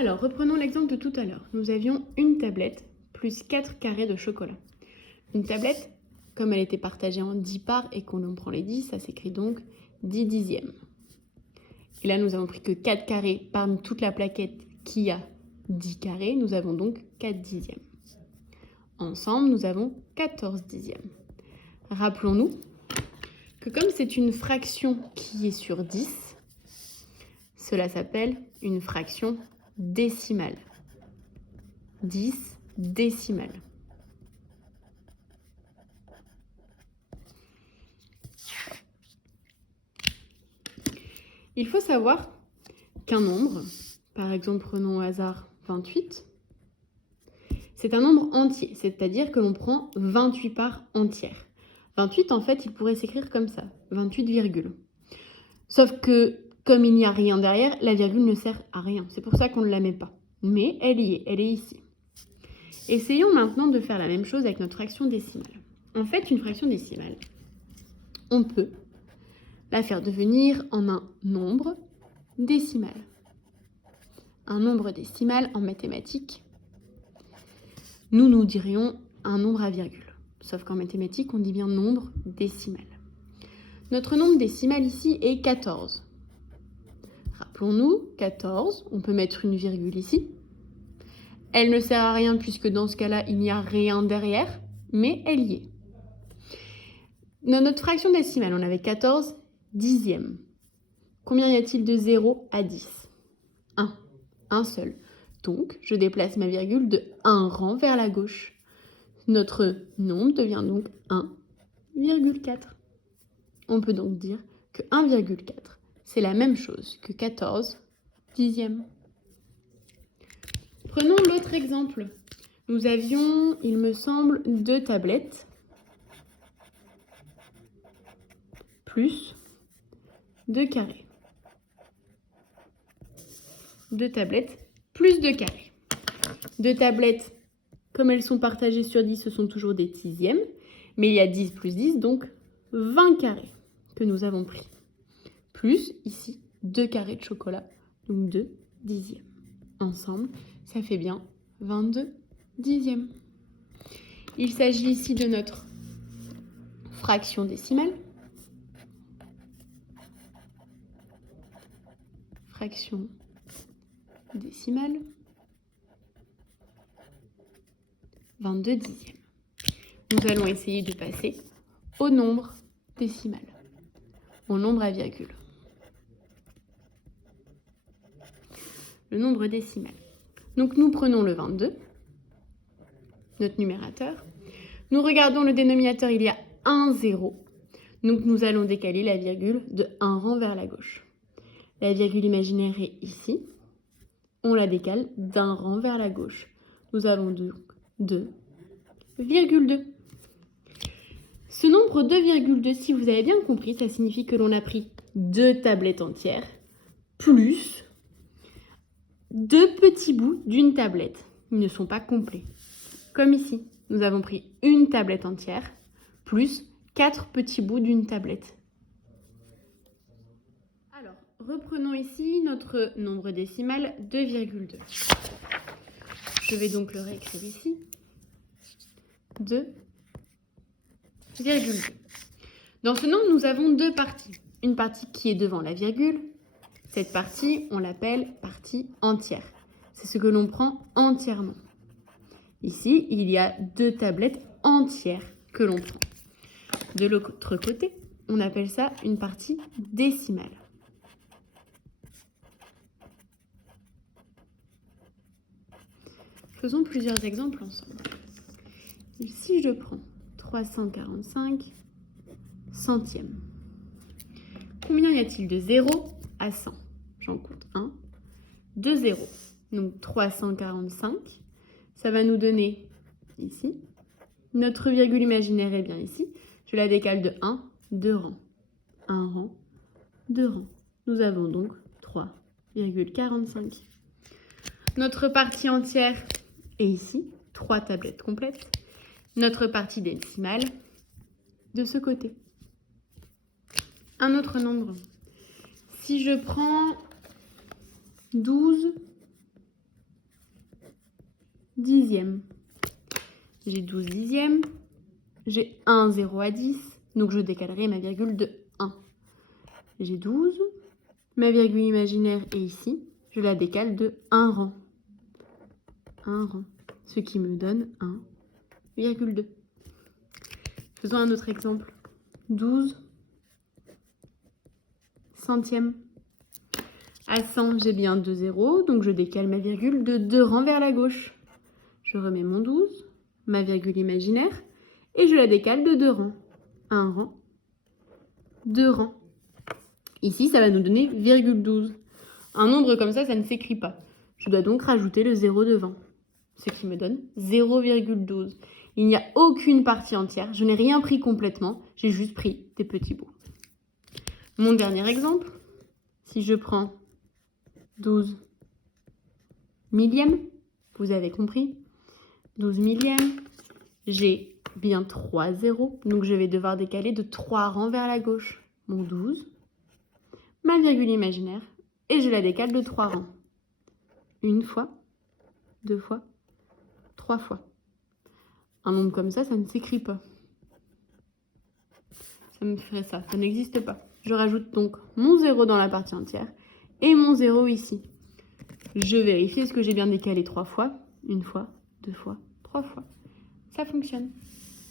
Alors, reprenons l'exemple de tout à l'heure. Nous avions une tablette plus 4 carrés de chocolat. Une tablette, comme elle était partagée en 10 parts et qu'on en prend les 10, ça s'écrit donc 10 dixièmes. Et là, nous avons pris que 4 carrés parmi toute la plaquette qui a 10 carrés. Nous avons donc 4 dixièmes. Ensemble, nous avons 14 dixièmes. Rappelons-nous que comme c'est une fraction qui est sur 10, cela s'appelle une fraction décimale. 10 décimales. Il faut savoir qu'un nombre, par exemple prenons au hasard 28, c'est un nombre entier, c'est-à-dire que l'on prend 28 parts entières. 28, en fait, il pourrait s'écrire comme ça, 28 virgules. Sauf que, comme il n'y a rien derrière, la virgule ne sert à rien. C'est pour ça qu'on ne la met pas. Mais elle y est, elle est ici. Essayons maintenant de faire la même chose avec notre fraction décimale. En fait, une fraction décimale, on peut la faire devenir en un nombre décimal. Un nombre décimal en mathématiques, nous dirions un nombre à virgule. Sauf qu'en mathématiques, on dit bien nombre décimal. Notre nombre décimal ici est 14. Rappelons-nous, 14, on peut mettre une virgule ici. Elle ne sert à rien puisque dans ce cas-là, il n'y a rien derrière, mais elle y est. Dans notre fraction décimale, on avait 14 dixièmes. Combien y a-t-il de 0 à 10 ? 1. Un seul. Donc, je déplace ma virgule de 1 rang vers la gauche. Notre nombre devient donc 1,4. On peut donc dire que 1,4, c'est la même chose que 14 dixièmes. Prenons l'autre exemple. Nous avions, il me semble, 2 tablettes plus 2 carrés. 2 tablettes plus 2 carrés. 2 tablettes, comme elles sont partagées sur 10, ce sont toujours des dixièmes. Mais il y a 10 plus 10, donc 20 carrés que nous avons pris. Plus, ici, 2 carrés de chocolat, donc 2 dixièmes. Ensemble, ça fait bien 22 dixièmes. Il s'agit ici de notre fraction décimale. Fraction décimale. 22 dixièmes. Nous allons essayer de passer au nombre décimal, au nombre à virgule. Le nombre décimal. Donc nous prenons le 22, notre numérateur. Nous regardons le dénominateur, il y a un 0. Donc nous allons décaler la virgule de 1 rang vers la gauche. La virgule imaginaire est ici. On la décale d'un rang vers la gauche. Nous avons donc 2,2. Ce nombre 2,2, si vous avez bien compris, ça signifie que l'on a pris 2 tablettes entières plus 2 petits bouts d'une tablette. Ils ne sont pas complets. Comme ici, nous avons pris une tablette entière plus 4 petits bouts d'une tablette. Alors, reprenons ici notre nombre décimal 2,2. Je vais donc le réécrire ici. 2,2. Dans ce nombre, nous avons 2 parties. Une partie qui est devant la virgule. Cette partie, on l'appelle partie entière. C'est ce que l'on prend entièrement. Ici, il y a 2 tablettes entières que l'on prend. De l'autre côté, on appelle ça une partie décimale. Faisons plusieurs exemples ensemble. Si je prends 345 centièmes, combien y a-t-il de 0 à 100 ? J'en compte 1, 2 zéros. Donc 345, ça va nous donner ici. Notre virgule imaginaire est bien ici. Je la décale de 1, 2 rangs. 1 rang, 2 rangs. Nous avons donc 3,45. Notre partie entière est ici, 3 tablettes complètes. Notre partie décimale de ce côté. Un autre nombre. Si je prends 12 dixièmes. J'ai 12 dixièmes. J'ai un 0 à 10. Donc je décalerai ma virgule de 1. J'ai 12. Ma virgule imaginaire est ici. Je la décale de 1 rang. 1 rang. Ce qui me donne 1,2. Faisons un autre exemple. 12 centièmes. À 100, j'ai bien 2 zéros, donc je décale ma virgule de 2 rangs vers la gauche. Je remets mon 12, ma virgule imaginaire, et je la décale de 2 rangs. 1 rang, 2 rangs. Ici, ça va nous donner virgule 12. Un nombre comme ça ne s'écrit pas. Je dois donc rajouter le 0 devant, ce qui me donne 0,12. Il n'y a aucune partie entière, je n'ai rien pris complètement, j'ai juste pris des petits bouts. Mon dernier exemple, si je prends 12 millièmes, vous avez compris, 12 millièmes, j'ai bien 3 zéros, donc je vais devoir décaler de 3 rangs vers la gauche. Mon 12, ma virgule imaginaire, et je la décale de 3 rangs. Une fois, 2 fois, 3 fois. Un nombre comme ça ne s'écrit pas. Ça me ferait ça n'existe pas. Je rajoute donc mon 0 dans la partie entière et mon 0 ici. Je vérifie est-ce que j'ai bien décalé 3 fois. 1 fois, 2 fois, 3 fois. Ça fonctionne.